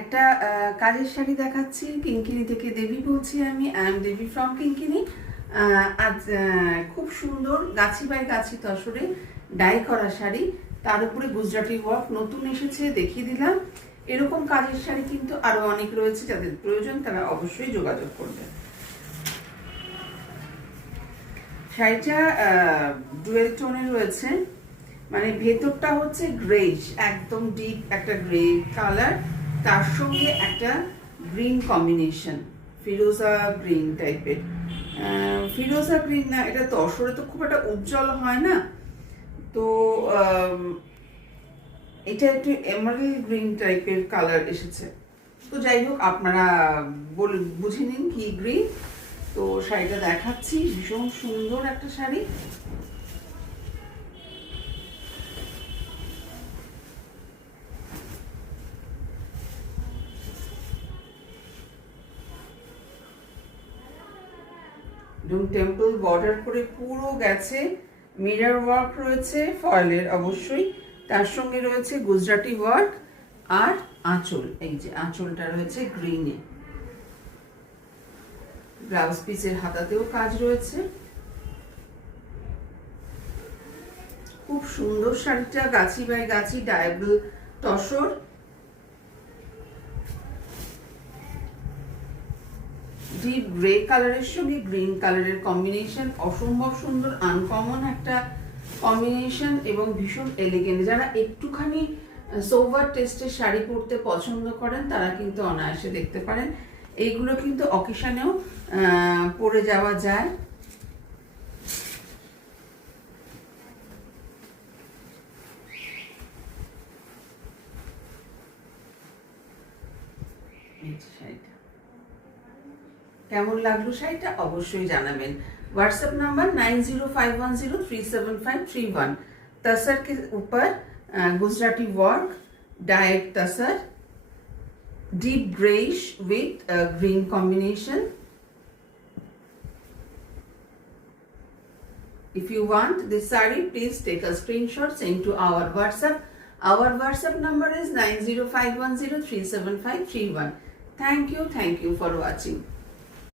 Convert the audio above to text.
একটা কাজের শাড়ি দেখাচ্ছি। কিঙ্কিনি থেকে দেবী বলছি আমি। আই এম দেবী ফ্রম কিঙ্কিনি। আজ খুব সুন্দর গাছি বাই গাছি তসরে ডাই করা শাড়ি, তার উপরে গুজরাটি ওয়ার্ক নতুন এসেছে, দেখিয়ে দিলাম। এরকম কাজের শাড়ি কিন্তু আরো অনেক রয়েছে, যাদের প্রয়োজন তারা অবশ্যই যোগাযোগ করবে। শাড়িটা ডুয়েল টোনে রয়েছে, মানে ভেতরটা হচ্ছে গ্রেইশ, একদম ডিপ একটা গ্রে কালার, তার সঙ্গে একটা গ্রিন কম্বিনেশন, ফিরোজা গ্রিন টাইপের। ফিরোজা গ্রিন না, এটা তসরে তো খুব একটা উজ্জ্বল হয় না, তো এটা একটু এমারেল্ড গ্রিন টাইপের কালার এসেছে। তো যাই হোক, আপনারা বুঝে নিন কি গ্রিন। তো শাড়িটা দেখাচ্ছি, ভীষণ সুন্দর একটা শাড়ি। টেম্পল বর্ডার করে পুরো গেছে, মিরর ওয়ার্ক রয়েছে ফয়েলের অবশ্যই, তার সঙ্গে রয়েছে গুজরাটি ওয়ার্ক আর আঁচল। এই যে আঁচলটা রয়েছে গ্রিনে, ব্লাউজ পিসের হাতাতেও কাজ রয়েছে। খুব সুন্দর শাড়িটা, গাছি by Gachhi ডায়াবল tussar. Deep grey কালারের সঙ্গে গ্রিন কালারের কম্বিনেশন, অসম্ভব সুন্দর, আনকমন একটা কম্বিনেশন এবং ভীষণ এলিগেন্ট। যারা একটুখানি সোভার টেস্টের শাড়ি পরতে পছন্দ করেন তারা কিন্তু অনায়াসে দেখতে পারেন। এইগুলো কিন্তু অকেশনেও পরে যাওয়া যায়। শাড়িটা কেমন লাগলো শাড়িটা অবশ্যই জানাবেন। WhatsApp number 9051037531। तसर के ऊपर गुजराती वर्क, डायट tussar, deep greyish with green combination. If you want this saree, please take a screenshot, send to our WhatsApp. Our WhatsApp number is 9051037531. Thank you for watching.